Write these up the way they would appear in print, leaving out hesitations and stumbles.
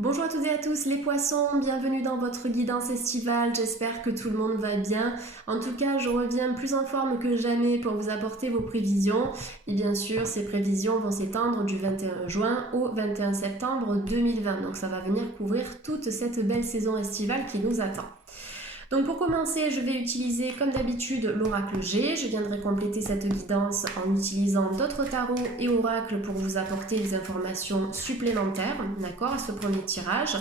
Bonjour à toutes et à tous les poissons, bienvenue dans votre guidance estivale, j'espère que tout le monde va bien. En tout cas, je reviens plus en forme que jamais pour vous apporter vos prévisions. Et bien sûr, ces prévisions vont s'étendre du 21 juin au 21 septembre 2020. Donc ça va venir couvrir toute cette belle saison estivale qui nous attend. Donc pour commencer, je vais utiliser comme d'habitude l'oracle G. Je viendrai compléter cette guidance en utilisant d'autres tarots et oracles pour vous apporter des informations supplémentaires, d'accord, à ce premier tirage.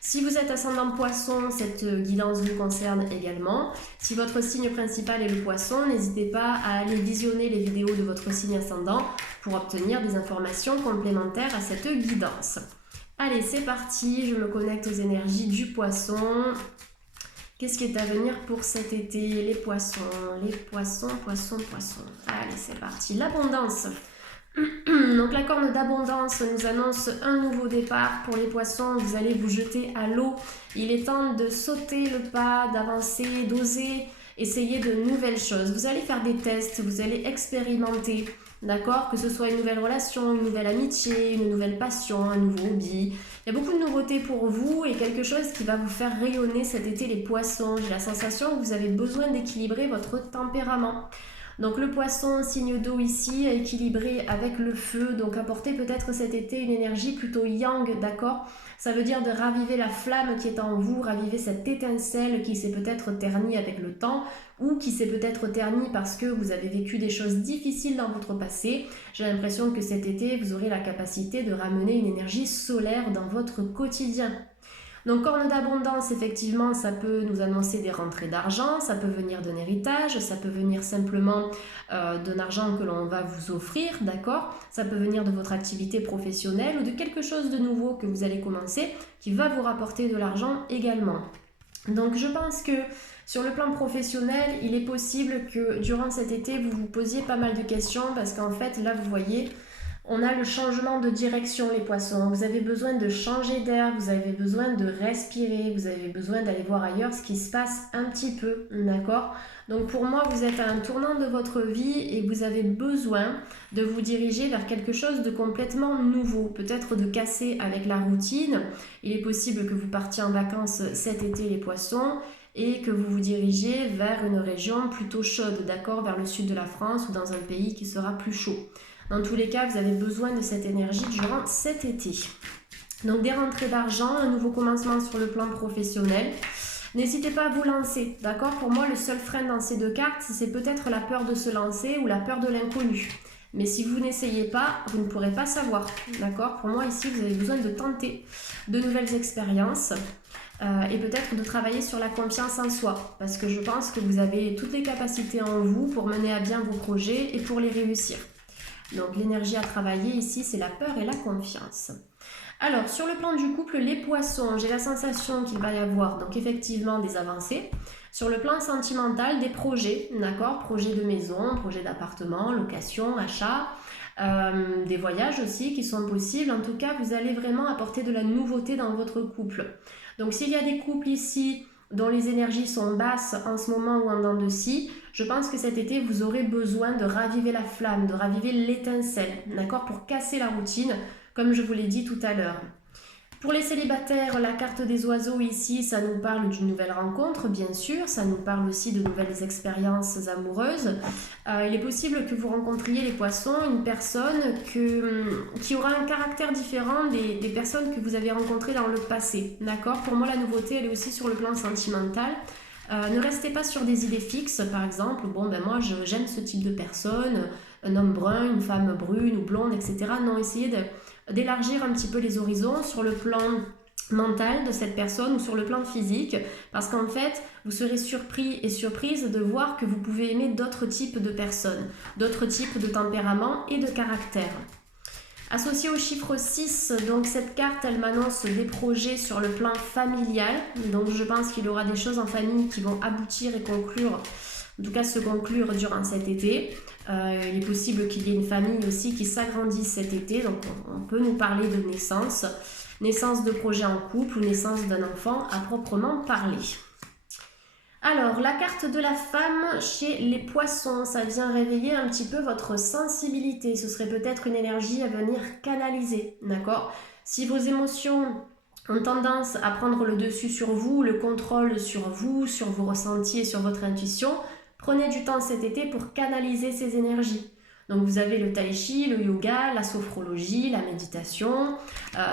Si vous êtes ascendant poisson, cette guidance vous concerne également. Si votre signe principal est le poisson, n'hésitez pas à aller visionner les vidéos de votre signe ascendant pour obtenir des informations complémentaires à cette guidance. Allez, c'est parti, je me connecte aux énergies du poisson. Qu'est-ce qui est à venir pour cet été? Les poissons, poissons. Allez, c'est parti. L'abondance. Donc la corne d'abondance nous annonce un nouveau départ pour les poissons. Vous allez vous jeter à l'eau. Il est temps de sauter le pas, d'avancer, d'oser essayer de nouvelles choses. Vous allez faire des tests, vous allez expérimenter. D'accord? Que ce soit une nouvelle relation, une nouvelle amitié, une nouvelle passion, un nouveau hobby. Il y a beaucoup de nouveautés pour vous et quelque chose qui va vous faire rayonner cet été les poissons. J'ai la sensation que vous avez besoin d'équilibrer votre tempérament. Donc le poisson, signe d'eau ici, équilibré avec le feu, donc apporter peut-être cet été une énergie plutôt yang, d'accord? Ça veut dire de raviver la flamme qui est en vous, raviver cette étincelle qui s'est peut-être ternie avec le temps ou qui s'est peut-être ternie parce que vous avez vécu des choses difficiles dans votre passé. J'ai l'impression que cet été, vous aurez la capacité de ramener une énergie solaire dans votre quotidien. Donc corne d'abondance, effectivement, ça peut nous annoncer des rentrées d'argent, ça peut venir d'un héritage, ça peut venir simplement d'un argent que l'on va vous offrir, d'accord? Ça peut venir de votre activité professionnelle ou de quelque chose de nouveau que vous allez commencer qui va vous rapporter de l'argent également. Donc je pense que sur le plan professionnel, il est possible que durant cet été, vous vous posiez pas mal de questions parce qu'en fait, là, vous voyez, on a le changement de direction, les poissons. Vous avez besoin de changer d'air, vous avez besoin de respirer, vous avez besoin d'aller voir ailleurs ce qui se passe un petit peu, d'accord? Donc pour moi, vous êtes à un tournant de votre vie et vous avez besoin de vous diriger vers quelque chose de complètement nouveau, peut-être de casser avec la routine. Il est possible que vous partiez en vacances cet été, les poissons, et que vous vous dirigez vers une région plutôt chaude, d'accord, vers le sud de la France ou dans un pays qui sera plus chaud. Dans tous les cas, vous avez besoin de cette énergie durant cet été. Donc des rentrées d'argent, un nouveau commencement sur le plan professionnel. N'hésitez pas à vous lancer, d'accord? Pour moi, le seul frein dans ces deux cartes, c'est peut-être la peur de se lancer ou la peur de l'inconnu. Mais si vous n'essayez pas, vous ne pourrez pas savoir, d'accord? Pour moi, ici, vous avez besoin de tenter de nouvelles expériences et peut-être de travailler sur la confiance en soi. Parce que je pense que vous avez toutes les capacités en vous pour mener à bien vos projets et pour les réussir. Donc l'énergie à travailler ici, c'est la peur et la confiance. Alors, sur le plan du couple, les poissons, j'ai la sensation qu'il va y avoir donc effectivement des avancées. Sur le plan sentimental, des projets, d'accord? Projets de maison, projets d'appartement, location, achat, des voyages aussi qui sont possibles. En tout cas, vous allez vraiment apporter de la nouveauté dans votre couple. Donc s'il y a des couples ici dont les énergies sont basses en ce moment ou en dents de scie, je pense que cet été, vous aurez besoin de raviver la flamme, de raviver l'étincelle, d'accord, pour casser la routine, comme je vous l'ai dit tout à l'heure. Pour les célibataires, la carte des oiseaux ici, ça nous parle d'une nouvelle rencontre, bien sûr, ça nous parle aussi de nouvelles expériences amoureuses. Il est possible que vous rencontriez les poissons, une personne qui aura un caractère différent des personnes que vous avez rencontrées dans le passé, d'accord? Pour moi, la nouveauté, elle est aussi sur le plan sentimental. Ne restez pas sur des idées fixes, par exemple, bon ben moi j'aime ce type de personne, un homme brun, une femme brune ou blonde, etc. Non, essayez d'élargir un petit peu les horizons sur le plan mental de cette personne ou sur le plan physique, parce qu'en fait, vous serez surpris et surprise de voir que vous pouvez aimer d'autres types de personnes, d'autres types de tempéraments et de caractères. Associé au chiffre 6, donc cette carte, elle m'annonce des projets sur le plan familial. Donc je pense qu'il y aura des choses en famille qui vont aboutir et conclure, en tout cas se conclure durant cet été. Il est possible qu'il y ait une famille aussi qui s'agrandisse cet été. Donc on peut nous parler de naissance, naissance de projet en couple ou naissance d'un enfant à proprement parler. Alors, la carte de la femme chez les poissons, ça vient réveiller un petit peu votre sensibilité. Ce serait peut-être une énergie à venir canaliser, d'accord? Si vos émotions ont tendance à prendre le dessus sur vous, le contrôle sur vous, sur vos ressentis et sur votre intuition, prenez du temps cet été pour canaliser ces énergies. Donc vous avez le tai chi, le yoga, la sophrologie, la méditation,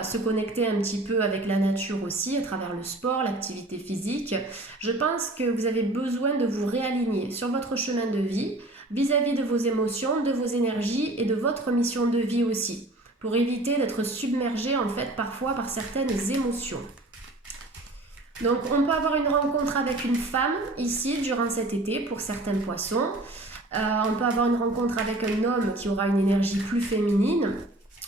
se connecter un petit peu avec la nature aussi à travers le sport, l'activité physique. Je pense que vous avez besoin de vous réaligner sur votre chemin de vie vis-à-vis de vos émotions, de vos énergies et de votre mission de vie aussi, pour éviter d'être submergé en fait parfois par certaines émotions. Donc on peut avoir une rencontre avec une femme ici durant cet été pour certains poissons. On peut avoir une rencontre avec un homme qui aura une énergie plus féminine,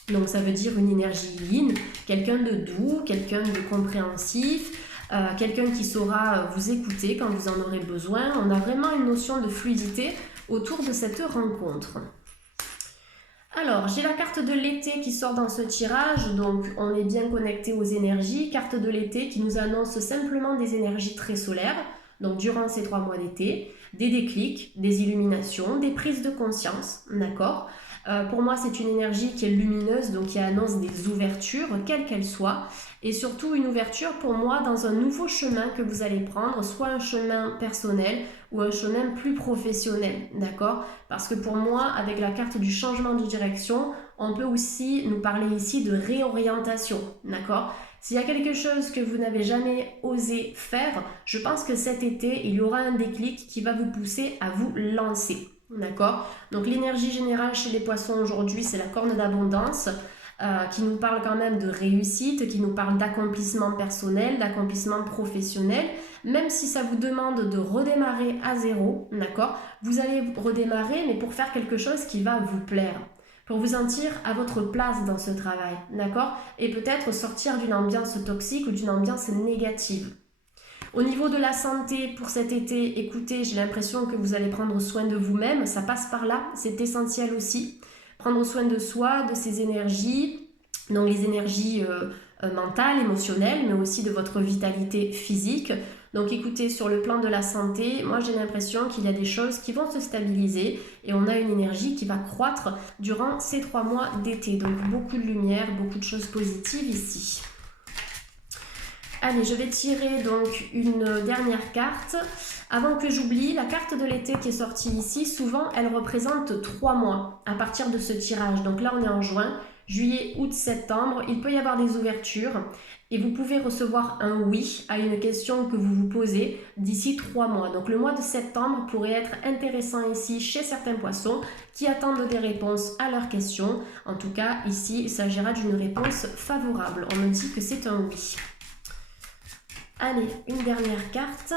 donc ça veut dire une énergie yin, quelqu'un de doux, quelqu'un de compréhensif, quelqu'un qui saura vous écouter quand vous en aurez besoin. On a vraiment une notion de fluidité autour de cette rencontre. Alors, j'ai la carte de l'été qui sort dans ce tirage, donc on est bien connecté aux énergies. Carte de l'été qui nous annonce simplement des énergies très solaires, donc durant ces 3 mois d'été, des déclics, des illuminations, des prises de conscience, d'accord ? Pour moi, c'est une énergie qui est lumineuse, donc qui annonce des ouvertures, quelles qu'elles soient, et surtout une ouverture pour moi dans un nouveau chemin que vous allez prendre, soit un chemin personnel ou un chemin plus professionnel, d'accord ? Parce que pour moi, avec la carte du changement de direction, on peut aussi nous parler ici de réorientation, d'accord ? S'il y a quelque chose que vous n'avez jamais osé faire, je pense que cet été, il y aura un déclic qui va vous pousser à vous lancer. D'accord ? Donc l'énergie générale chez les poissons aujourd'hui, c'est la corne d'abondance qui nous parle quand même de réussite, qui nous parle d'accomplissement personnel, d'accomplissement professionnel. Même si ça vous demande de redémarrer à zéro, d'accord ? Vous allez redémarrer, mais pour faire quelque chose qui va vous plaire, pour vous sentir à votre place dans ce travail, d'accord ? Et peut-être sortir d'une ambiance toxique ou d'une ambiance négative. Au niveau de la santé pour cet été, écoutez, j'ai l'impression que vous allez prendre soin de vous-même, ça passe par là, c'est essentiel aussi. Prendre soin de soi, de ses énergies, donc les énergies mentales, émotionnelles, mais aussi de votre vitalité physique. Donc écoutez, sur le plan de la santé, moi j'ai l'impression qu'il y a des choses qui vont se stabiliser et on a une énergie qui va croître durant ces 3 mois d'été. Donc beaucoup de lumière, beaucoup de choses positives ici. Allez, je vais tirer donc une dernière carte. Avant que j'oublie, la carte de l'été qui est sortie ici, souvent elle représente 3 mois à partir de ce tirage. Donc là on est en juin, juillet, août, septembre, il peut y avoir des ouvertures et vous pouvez recevoir un oui à une question que vous vous posez d'ici 3 mois. Donc le mois de septembre pourrait être intéressant ici chez certains poissons qui attendent des réponses à leurs questions. En tout cas, ici, il s'agira d'une réponse favorable. On me dit que c'est un oui. Allez, une dernière carte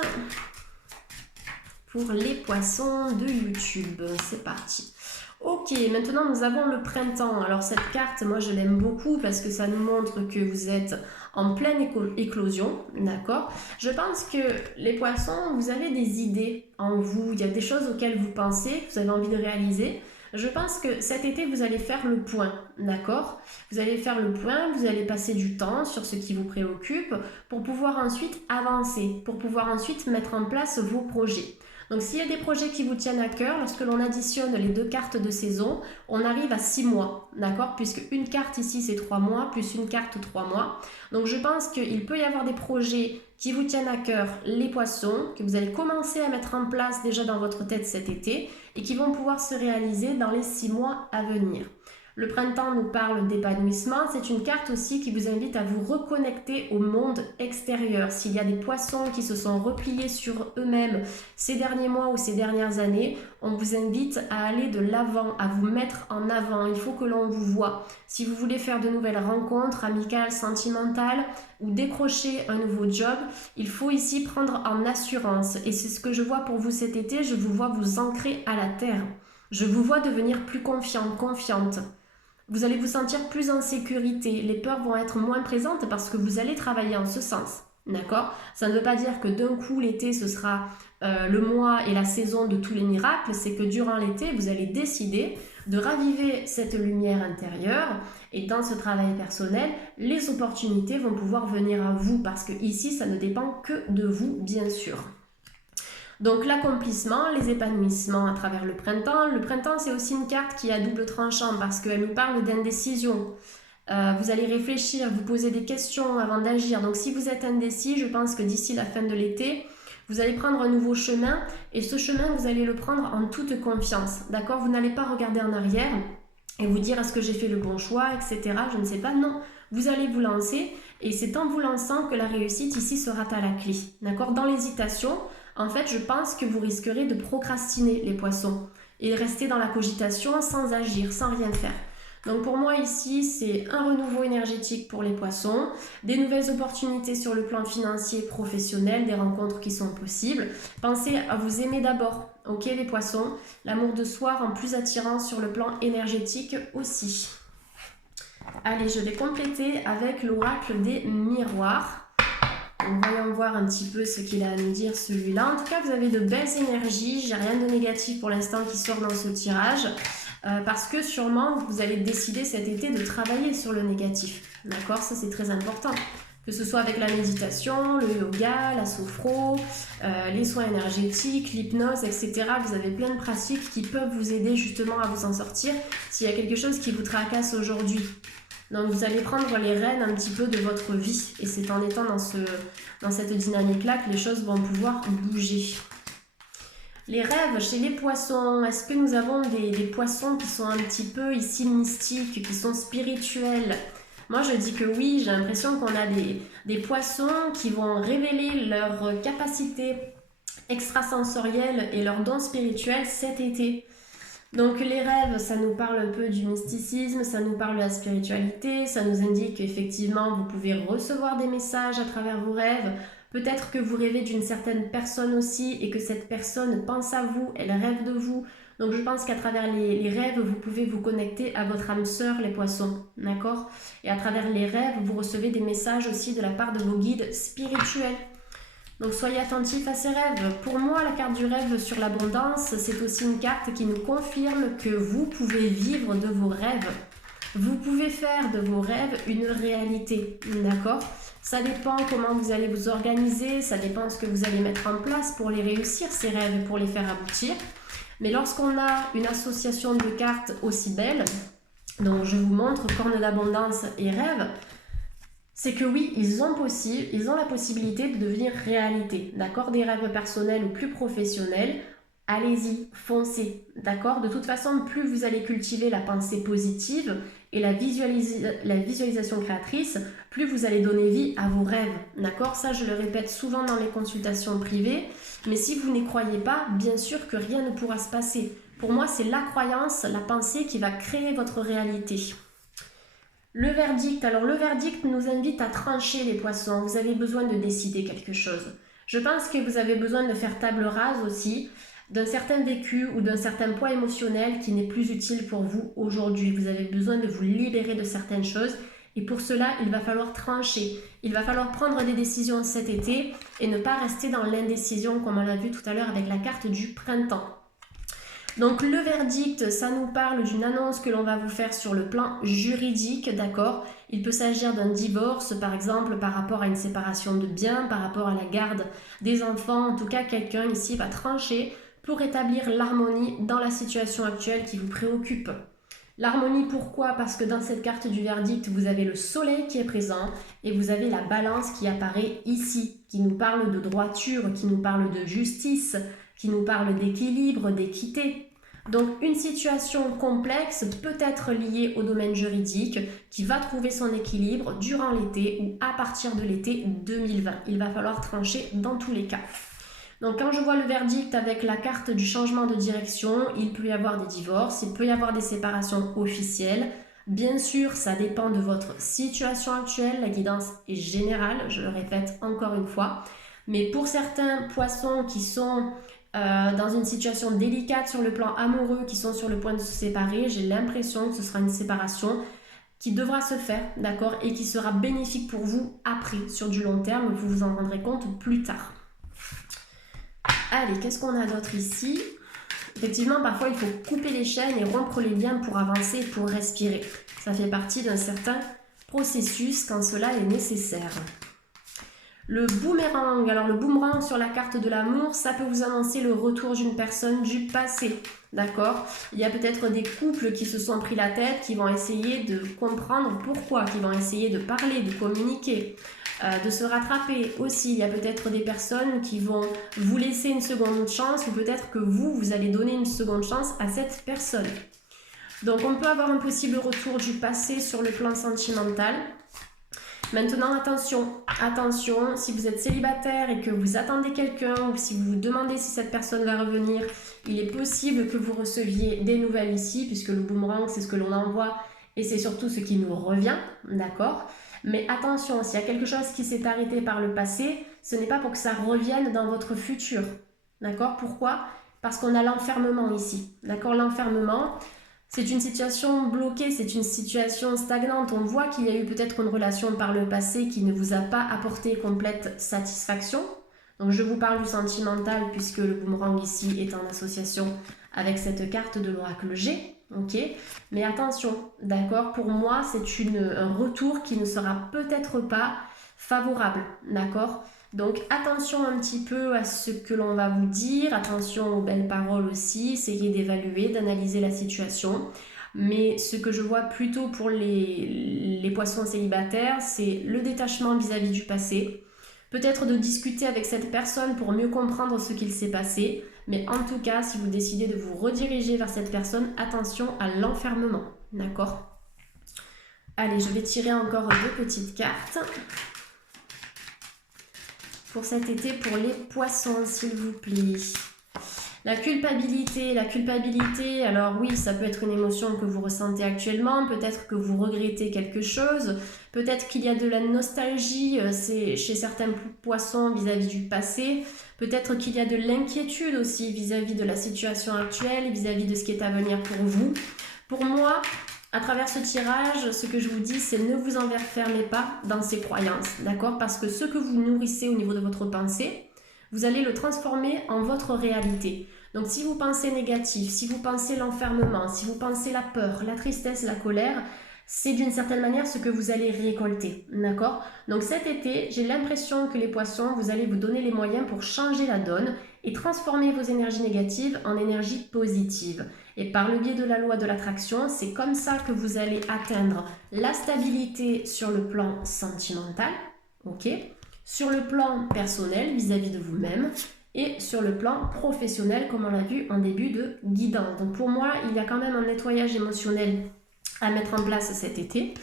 pour les poissons de YouTube. C'est parti. Ok, maintenant nous avons le printemps. Alors cette carte, moi je l'aime beaucoup parce que ça nous montre que vous êtes en pleine éclosion, d'accord ? Je pense que les poissons, vous avez des idées en vous, il y a des choses auxquelles vous pensez, que vous avez envie de réaliser. Je pense que cet été, vous allez faire le point, d'accord ? Vous allez faire le point, vous allez passer du temps sur ce qui vous préoccupe pour pouvoir ensuite avancer, pour pouvoir ensuite mettre en place vos projets. Donc s'il y a des projets qui vous tiennent à cœur, lorsque l'on additionne les 2 cartes de saison, on arrive à 6 mois, d'accord ? Puisque une carte ici c'est 3 mois, plus une carte 3 mois. Donc je pense qu'il peut y avoir des projets qui vous tiennent à cœur, les poissons, que vous allez commencer à mettre en place déjà dans votre tête cet été et qui vont pouvoir se réaliser dans les 6 mois à venir. Le printemps nous parle d'épanouissement, c'est une carte aussi qui vous invite à vous reconnecter au monde extérieur. S'il y a des poissons qui se sont repliés sur eux-mêmes ces derniers mois ou ces dernières années, on vous invite à aller de l'avant, à vous mettre en avant. Il faut que l'on vous voie. Si vous voulez faire de nouvelles rencontres amicales, sentimentales ou décrocher un nouveau job, il faut ici prendre en assurance. Et c'est ce que je vois pour vous cet été, je vous vois vous ancrer à la terre. Je vous vois devenir plus confiant, confiante. Vous allez vous sentir plus en sécurité, les peurs vont être moins présentes parce que vous allez travailler en ce sens, d'accord ? Ça ne veut pas dire que d'un coup l'été ce sera le mois et la saison de tous les miracles, c'est que durant l'été vous allez décider de raviver cette lumière intérieure et dans ce travail personnel, les opportunités vont pouvoir venir à vous parce que ici ça ne dépend que de vous bien sûr. Donc l'accomplissement, les épanouissements à travers le printemps. Le printemps, c'est aussi une carte qui est à double tranchant parce qu'elle nous parle d'indécision. vous allez réfléchir, vous poser des questions avant d'agir. Donc si vous êtes indécis, je pense que d'ici la fin de l'été, vous allez prendre un nouveau chemin et ce chemin, vous allez le prendre en toute confiance. D'accord? Vous n'allez pas regarder en arrière et vous dire est-ce que j'ai fait le bon choix, etc. Je ne sais pas. Non, vous allez vous lancer et c'est en vous lançant que la réussite ici sera à la clé. D'accord? Dans l'hésitation, en fait, je pense que vous risquerez de procrastiner les poissons et rester dans la cogitation sans agir, sans rien faire. Donc pour moi ici, c'est un renouveau énergétique pour les poissons, des nouvelles opportunités sur le plan financier, professionnel, des rencontres qui sont possibles. Pensez à vous aimer d'abord, ok les poissons. L'amour de soi rend plus attirant sur le plan énergétique aussi. Allez, je vais compléter avec l'oracle des miroirs. Voyons voir un petit peu ce qu'il a à nous dire celui-là. En tout cas, vous avez de belles énergies. J'ai rien de négatif pour l'instant qui sort dans ce tirage. Parce que sûrement, vous allez décider cet été de travailler sur le négatif. D'accord? Ça, c'est très important. Que ce soit avec la méditation, le yoga, la sophro, les soins énergétiques, l'hypnose, etc. Vous avez plein de pratiques qui peuvent vous aider justement à vous en sortir s'il y a quelque chose qui vous tracasse aujourd'hui. Donc vous allez prendre les rênes un petit peu de votre vie et c'est en étant dans cette dynamique-là que les choses vont pouvoir bouger. Les rêves chez les poissons, est-ce que nous avons des poissons qui sont un petit peu ici mystiques, qui sont spirituels? Moi je dis que oui, j'ai l'impression qu'on a des poissons qui vont révéler leur capacité extrasensorielle et leurs dons spirituels cet été. Donc les rêves, ça nous parle un peu du mysticisme, ça nous parle de la spiritualité, ça nous indique qu'effectivement vous pouvez recevoir des messages à travers vos rêves. Peut-être que vous rêvez d'une certaine personne aussi et que cette personne pense à vous, elle rêve de vous. Donc je pense qu'à travers les rêves, vous pouvez vous connecter à votre âme sœur, les poissons, d'accord? Et à travers les rêves, vous recevez des messages aussi de la part de vos guides spirituels. Donc soyez attentifs à ces rêves. Pour moi, la carte du rêve sur l'abondance, c'est aussi une carte qui nous confirme que vous pouvez vivre de vos rêves. Vous pouvez faire de vos rêves une réalité, d'accord? Ça dépend comment vous allez vous organiser, ça dépend ce que vous allez mettre en place pour les réussir, ces rêves, et pour les faire aboutir. Mais lorsqu'on a une association de cartes aussi belle, donc je vous montre corne d'abondance et rêve, c'est que oui, ils ont la possibilité de devenir réalité, d'accord? Des rêves personnels ou plus professionnels, allez-y, foncez, d'accord? De toute façon, plus vous allez cultiver la pensée positive et la visualisation créatrice, plus vous allez donner vie à vos rêves, d'accord? Ça, je le répète souvent dans les consultations privées, mais si vous n'y croyez pas, bien sûr que rien ne pourra se passer. Pour moi, c'est la croyance, la pensée qui va créer votre réalité. Le verdict. Alors le verdict nous invite à trancher les poissons. Vous avez besoin de décider quelque chose. Je pense que vous avez besoin de faire table rase aussi d'un certain vécu ou d'un certain poids émotionnel qui n'est plus utile pour vous aujourd'hui. Vous avez besoin de vous libérer de certaines choses et pour cela, il va falloir trancher. Il va falloir prendre des décisions cet été et ne pas rester dans l'indécision comme on l'a vu tout à l'heure avec la carte du printemps. Donc le verdict, ça nous parle d'une annonce que l'on va vous faire sur le plan juridique, d'accord? Il peut s'agir d'un divorce, par exemple, par rapport à une séparation de biens, par rapport à la garde des enfants. En tout cas, quelqu'un ici va trancher pour établir l'harmonie dans la situation actuelle qui vous préoccupe. L'harmonie, pourquoi? Parce que dans cette carte du verdict, vous avez le soleil qui est présent et vous avez la balance qui apparaît ici, qui nous parle de droiture, qui nous parle de justice, qui nous parle d'équilibre, d'équité. Donc une situation complexe peut être liée au domaine juridique qui va trouver son équilibre durant l'été ou à partir de l'été 2020. Il va falloir trancher dans tous les cas. Donc quand je vois le verdict avec la carte du changement de direction, il peut y avoir des divorces, il peut y avoir des séparations officielles. Bien sûr, ça dépend de votre situation actuelle, la guidance est générale, je le répète encore une fois. Mais pour certains poissons qui sont dans une situation délicate sur le plan amoureux, qui sont sur le point de se séparer, j'ai l'impression que ce sera une séparation qui devra se faire, d'accord, et qui sera bénéfique pour vous après, sur du long terme, vous vous en rendrez compte plus tard. Allez, qu'est-ce qu'on a d'autre ici? Effectivement, parfois, il faut couper les chaînes et rompre les liens pour avancer, pour respirer. Ça fait partie d'un certain processus quand cela est nécessaire. Le boomerang, alors le boomerang sur la carte de l'amour, ça peut vous annoncer le retour d'une personne du passé, d'accord? Il y a peut-être des couples qui se sont pris la tête, qui vont essayer de comprendre pourquoi, qui vont essayer de parler, de communiquer, de se rattraper aussi. Il y a peut-être des personnes qui vont vous laisser une seconde chance ou peut-être que vous allez donner une seconde chance à cette personne. Donc on peut avoir un possible retour du passé sur le plan sentimental. Maintenant, attention, si vous êtes célibataire et que vous attendez quelqu'un ou si vous vous demandez si cette personne va revenir, il est possible que vous receviez des nouvelles ici, puisque le boomerang, c'est ce que l'on envoie et c'est surtout ce qui nous revient, d'accord? Mais attention, s'il y a quelque chose qui s'est arrêté par le passé, ce n'est pas pour que ça revienne dans votre futur, d'accord? Pourquoi? Parce qu'on a l'enfermement ici, d'accord? L'enfermement, c'est une situation bloquée, c'est une situation stagnante. On voit qu'il y a eu peut-être une relation par le passé qui ne vous a pas apporté complète satisfaction. Donc je vous parle du sentimental puisque le boomerang ici est en association avec cette carte de l'oracle G. Ok, mais attention, d'accord, pour moi c'est un retour qui ne sera peut-être pas favorable, d'accord? Donc attention un petit peu à ce que l'on va vous dire, attention aux belles paroles aussi, essayez d'évaluer, d'analyser la situation. Mais ce que je vois plutôt pour les poissons célibataires, c'est le détachement vis-à-vis du passé. Peut-être de discuter avec cette personne pour mieux comprendre ce qu'il s'est passé. Mais en tout cas, si vous décidez de vous rediriger vers cette personne, attention à l'enfermement. D'accord? Allez, je vais tirer encore deux petites cartes pour cet été pour les poissons, s'il vous plaît. La culpabilité, alors oui, ça peut être une émotion que vous ressentez actuellement, peut-être que vous regrettez quelque chose, peut-être qu'il y a de la nostalgie chez certains poissons vis-à-vis du passé, peut-être qu'il y a de l'inquiétude aussi vis-à-vis de la situation actuelle, vis-à-vis de ce qui est à venir pour vous. Pour moi, à travers ce tirage, ce que je vous dis, c'est ne vous enfermez pas dans ces croyances, d'accord? Parce que ce que vous nourrissez au niveau de votre pensée, vous allez le transformer en votre réalité. Donc si vous pensez négatif, si vous pensez l'enfermement, si vous pensez la peur, la tristesse, la colère, c'est d'une certaine manière ce que vous allez récolter, d'accord? Donc cet été, j'ai l'impression que les poissons, vous allez vous donner les moyens pour changer la donne et transformer vos énergies négatives en énergies positives. Et par le biais de la loi de l'attraction, c'est comme ça que vous allez atteindre la stabilité sur le plan sentimental, ok? Sur le plan personnel vis-à-vis de vous-même et sur le plan professionnel comme on l'a vu en début de guidance. Donc pour moi, il y a quand même un nettoyage émotionnel à mettre en place cet été.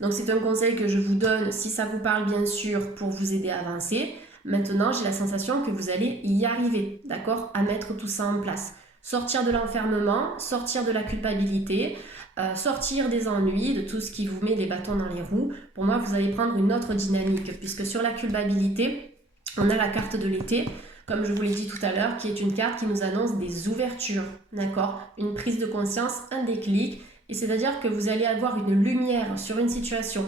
Donc c'est un conseil que je vous donne si ça vous parle bien sûr pour vous aider à avancer. Maintenant, j'ai la sensation que vous allez y arriver, d'accord, à mettre tout ça en place. Sortir de l'enfermement, sortir de la culpabilité, sortir des ennuis, de tout ce qui vous met des bâtons dans les roues. Pour moi, vous allez prendre une autre dynamique puisque sur la culpabilité, on a la carte de l'été, comme je vous l'ai dit tout à l'heure, qui est une carte qui nous annonce des ouvertures, d'accord? Une prise de conscience, un déclic, et c'est-à-dire que vous allez avoir une lumière sur une situation.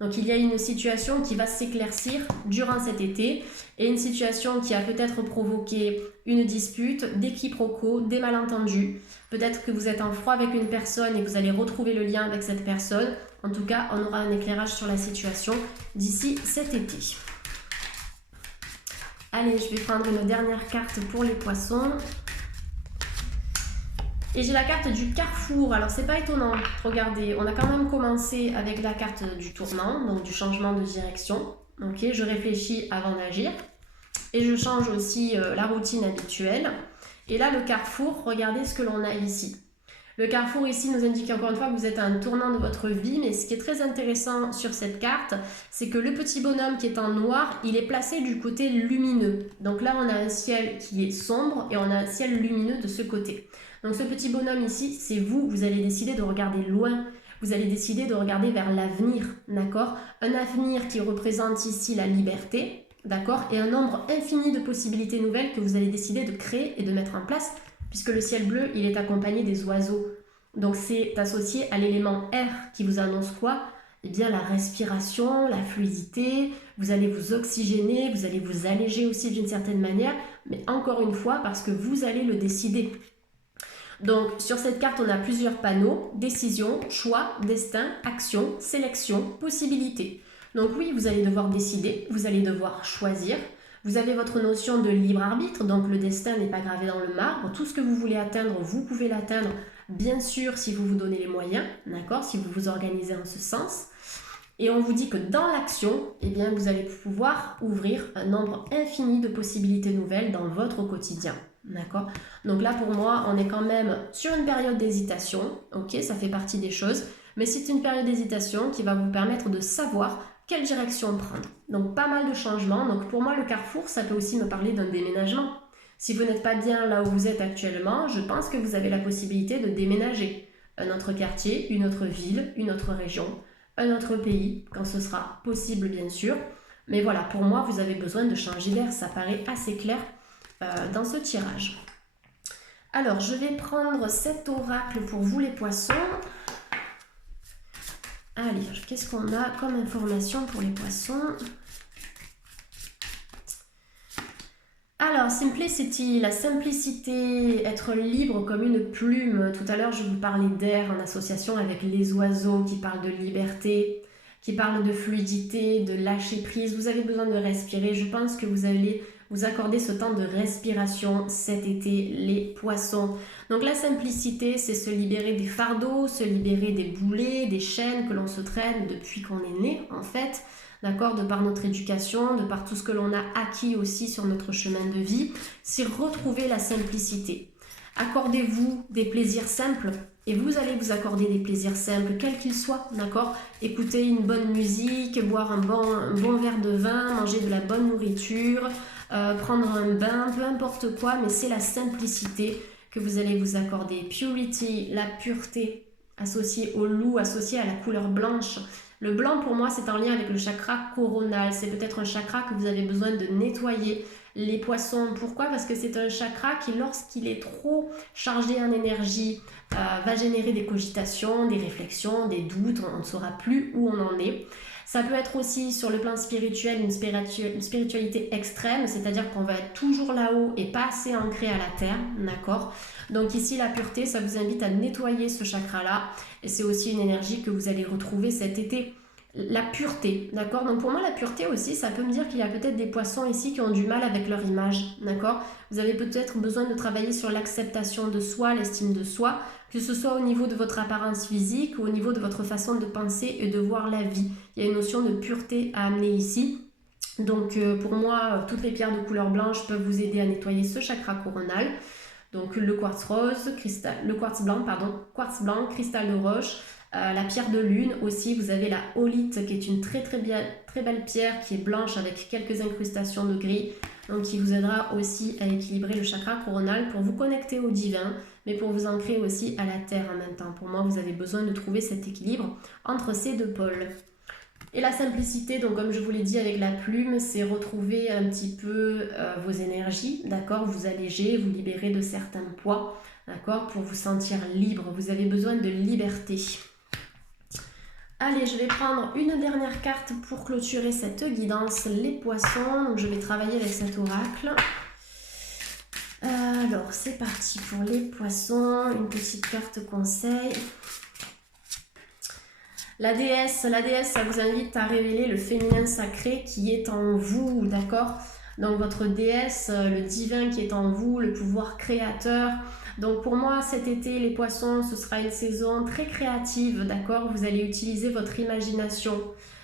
Donc il y a une situation qui va s'éclaircir durant cet été et une situation qui a peut-être provoqué une dispute, des quiproquos, des malentendus. Peut-être que vous êtes en froid avec une personne et que vous allez retrouver le lien avec cette personne. En tout cas, on aura un éclairage sur la situation d'ici cet été. Allez, je vais prendre une dernière carte pour les poissons. Et j'ai la carte du carrefour. Alors, c'est pas étonnant. Regardez, on a quand même commencé avec la carte du tournant, donc du changement de direction. Ok, je réfléchis avant d'agir. Et je change aussi la routine habituelle. Et là, le carrefour, regardez ce que l'on a ici. Le carrefour ici nous indique encore une fois que vous êtes à un tournant de votre vie, mais ce qui est très intéressant sur cette carte, c'est que le petit bonhomme qui est en noir, il est placé du côté lumineux. Donc là, on a un ciel qui est sombre et on a un ciel lumineux de ce côté. Donc ce petit bonhomme ici, c'est vous, vous allez décider de regarder loin, vous allez décider de regarder vers l'avenir, d'accord? Un avenir qui représente ici la liberté, d'accord? Et un nombre infini de possibilités nouvelles que vous allez décider de créer et de mettre en place, puisque le ciel bleu, il est accompagné des oiseaux. Donc c'est associé à l'élément air qui vous annonce quoi? Eh bien la respiration, la fluidité, vous allez vous oxygéner, vous allez vous alléger aussi d'une certaine manière, mais encore une fois parce que vous allez le décider. Donc sur cette carte, on a plusieurs panneaux, décision, choix, destin, action, sélection, possibilité. Donc oui, vous allez devoir décider, vous allez devoir choisir. Vous avez votre notion de libre arbitre, donc le destin n'est pas gravé dans le marbre. Tout ce que vous voulez atteindre, vous pouvez l'atteindre, bien sûr, si vous vous donnez les moyens, d'accord, si vous vous organisez en ce sens. Et on vous dit que dans l'action, eh bien, vous allez pouvoir ouvrir un nombre infini de possibilités nouvelles dans votre quotidien. D'accord? Donc là, pour moi, on est quand même sur une période d'hésitation. Ok, ça fait partie des choses. Mais c'est une période d'hésitation qui va vous permettre de savoir quelle direction prendre. Donc pas mal de changements. Donc pour moi, le carrefour, ça peut aussi me parler d'un déménagement. Si vous n'êtes pas bien là où vous êtes actuellement, je pense que vous avez la possibilité de déménager. Un autre quartier, une autre ville, une autre région, un autre pays, quand ce sera possible bien sûr. Mais voilà, pour moi, vous avez besoin de changer d'air. Ça paraît assez clair dans ce tirage. Alors, je vais prendre cet oracle pour vous les poissons. Allez, qu'est-ce qu'on a comme information pour les poissons? Alors, simplicity, la simplicité, être libre comme une plume. Tout à l'heure, je vous parlais d'air en association avec les oiseaux qui parlent de liberté, qui parlent de fluidité, de lâcher prise. Vous avez besoin de respirer. Je pense que vous allez vous accorder ce temps de respiration cet été, les poissons. Donc la simplicité, c'est se libérer des fardeaux, se libérer des boulets, des chaînes que l'on se traîne depuis qu'on est né, en fait. D'accord, de par notre éducation, de par tout ce que l'on a acquis aussi sur notre chemin de vie, c'est retrouver la simplicité. Accordez-vous des plaisirs simples et vous allez vous accorder des plaisirs simples, quels qu'ils soient, d'accord? Écouter une bonne musique, boire un bon verre de vin, manger de la bonne nourriture, prendre un bain, peu importe quoi, mais c'est la simplicité que vous allez vous accorder. Purity, la pureté, associée au loup, associée à la couleur blanche. Le blanc, pour moi, c'est en lien avec le chakra coronal. C'est peut-être un chakra que vous avez besoin de nettoyer. Les poissons, pourquoi? Parce que c'est un chakra qui, lorsqu'il est trop chargé en énergie, va générer des cogitations, des réflexions, des doutes. On ne saura plus où on en est. Ça peut être aussi sur le plan spirituel une spiritualité extrême, c'est-à-dire qu'on va être toujours là-haut et pas assez ancré à la terre, d'accord? Donc ici, la pureté, ça vous invite à nettoyer ce chakra-là. Et c'est aussi une énergie que vous allez retrouver cet été. La pureté, d'accord? Donc pour moi, la pureté aussi, ça peut me dire qu'il y a peut-être des poissons ici qui ont du mal avec leur image, d'accord? Vous avez peut-être besoin de travailler sur l'acceptation de soi, l'estime de soi, que ce soit au niveau de votre apparence physique ou au niveau de votre façon de penser et de voir la vie. Il y a une notion de pureté à amener ici. Donc pour moi, toutes les pierres de couleur blanche peuvent vous aider à nettoyer ce chakra coronal. Donc le quartz rose, le quartz blanc, cristal de roche, la pierre de lune aussi. Vous avez la holite qui est une très belle pierre qui est blanche avec quelques incrustations de gris. Donc qui vous aidera aussi à équilibrer le chakra coronal pour vous connecter au divin, mais pour vous ancrer aussi à la terre en même temps. Pour moi, vous avez besoin de trouver cet équilibre entre ces deux pôles. Et la simplicité, donc comme je vous l'ai dit avec la plume, c'est retrouver un petit peu vos énergies, d'accord? Vous alléger, vous libérer de certains poids, d'accord? Pour vous sentir libre, vous avez besoin de liberté. Allez, je vais prendre une dernière carte pour clôturer cette guidance, les poissons. Donc je vais travailler avec cet oracle. Alors, c'est parti pour les poissons, une petite carte conseil. La déesse, ça vous invite à révéler le féminin sacré qui est en vous, d'accord? Donc votre déesse, le divin qui est en vous, le pouvoir créateur. Donc pour moi, cet été, les poissons, ce sera une saison très créative, d'accord? Vous allez utiliser votre imagination.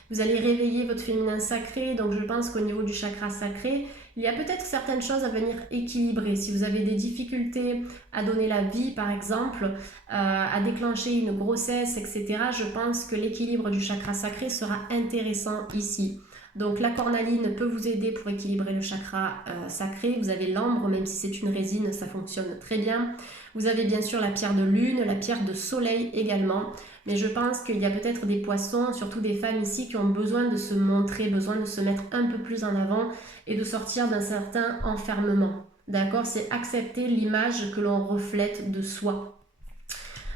Vous allez réveiller votre féminin sacré. Donc je pense qu'au niveau du chakra sacré, il y a peut-être certaines choses à venir équilibrer. Si vous avez des difficultés à donner la vie, par exemple, à déclencher une grossesse, etc., je pense que l'équilibre du chakra sacré sera intéressant ici. Donc la cornaline peut vous aider pour équilibrer le chakra sacré. Vous avez l'ambre, même si c'est une résine, ça fonctionne très bien. Vous avez bien sûr la pierre de lune, la pierre de soleil également. Mais je pense qu'il y a peut-être des poissons, surtout des femmes ici, qui ont besoin de se montrer, besoin de se mettre un peu plus en avant et de sortir d'un certain enfermement. D'accord? C'est accepter l'image que l'on reflète de soi.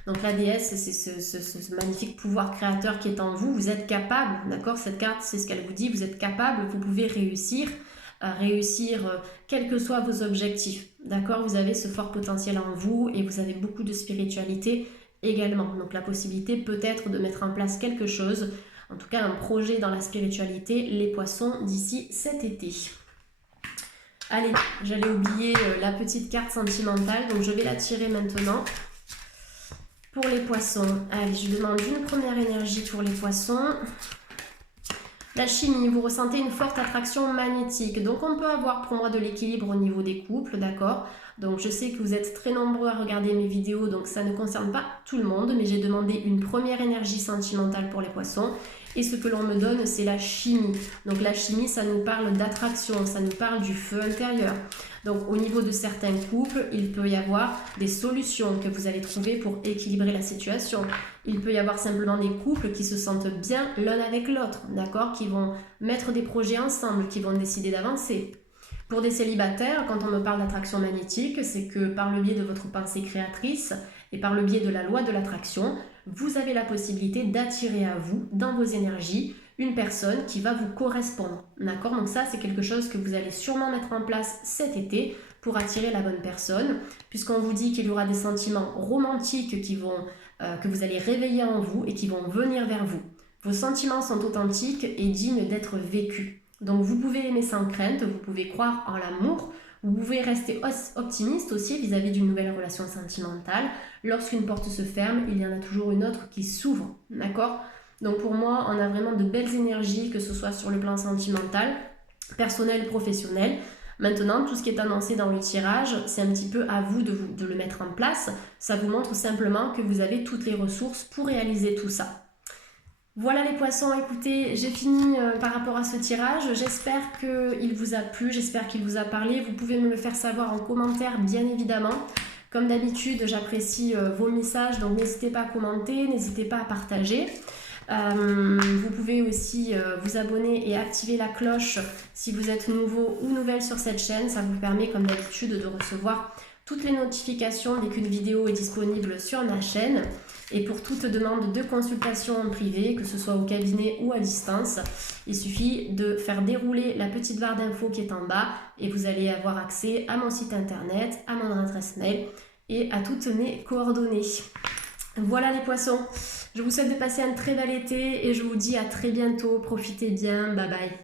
Donc la déesse, c'est ce magnifique pouvoir créateur qui est en vous. Vous êtes capable, d'accord? Cette carte, c'est ce qu'elle vous dit. Vous êtes capable, vous pouvez réussir quels que soient vos objectifs. D'accord? Vous avez ce fort potentiel en vous et vous avez beaucoup de spiritualité également. Donc la possibilité peut-être de mettre en place quelque chose en tout cas un projet dans la spiritualité, les poissons, d'ici cet été. Allez, j'allais oublier la petite carte sentimentale, donc je vais la tirer maintenant. Pour les poissons, allez, je demande une première énergie pour les poissons. La chimie, vous ressentez une forte attraction magnétique. Donc on peut avoir pour moi de l'équilibre au niveau des couples, d'accord? Donc je sais que vous êtes très nombreux à regarder mes vidéos, donc ça ne concerne pas tout le monde, mais j'ai demandé une première énergie sentimentale pour les poissons. Et ce que l'on me donne, c'est la chimie. Donc la chimie, ça nous parle d'attraction, ça nous parle du feu intérieur. Donc au niveau de certains couples, il peut y avoir des solutions que vous allez trouver pour équilibrer la situation. Il peut y avoir simplement des couples qui se sentent bien l'un avec l'autre, d'accord? Qui vont mettre des projets ensemble, qui vont décider d'avancer. Pour des célibataires, quand on me parle d'attraction magnétique, c'est que par le biais de votre pensée créatrice et par le biais de la loi de l'attraction, vous avez la possibilité d'attirer à vous, dans vos énergies, une personne qui va vous correspondre. D'accord? Donc ça, c'est quelque chose que vous allez sûrement mettre en place cet été pour attirer la bonne personne, puisqu'on vous dit qu'il y aura des sentiments romantiques que vous allez réveiller en vous et qui vont venir vers vous. Vos sentiments sont authentiques et dignes d'être vécus. Donc vous pouvez aimer sans crainte, vous pouvez croire en l'amour, vous pouvez rester optimiste aussi vis-à-vis d'une nouvelle relation sentimentale. Lorsqu'une porte se ferme, il y en a toujours une autre qui s'ouvre, d'accord? Donc pour moi, on a vraiment de belles énergies, que ce soit sur le plan sentimental, personnel, professionnel. Maintenant, tout ce qui est annoncé dans le tirage, c'est un petit peu à vous de le mettre en place. Ça vous montre simplement que vous avez toutes les ressources pour réaliser tout ça. Voilà les poissons, écoutez, j'ai fini par rapport à ce tirage. J'espère qu'il vous a plu, j'espère qu'il vous a parlé. Vous pouvez me le faire savoir en commentaire, bien évidemment. Comme d'habitude, j'apprécie vos messages, donc n'hésitez pas à commenter, n'hésitez pas à partager. Vous pouvez aussi vous abonner et activer la cloche si vous êtes nouveau ou nouvelle sur cette chaîne. Ça vous permet, comme d'habitude, de recevoir toutes les notifications dès qu'une vidéo est disponible sur ma chaîne. Et pour toute demande de consultation en privé, que ce soit au cabinet ou à distance, il suffit de faire dérouler la petite barre d'infos qui est en bas et vous allez avoir accès à mon site internet, à mon adresse mail et à toutes mes coordonnées. Voilà les poissons, je vous souhaite de passer un très bel été et je vous dis à très bientôt, profitez bien, bye bye.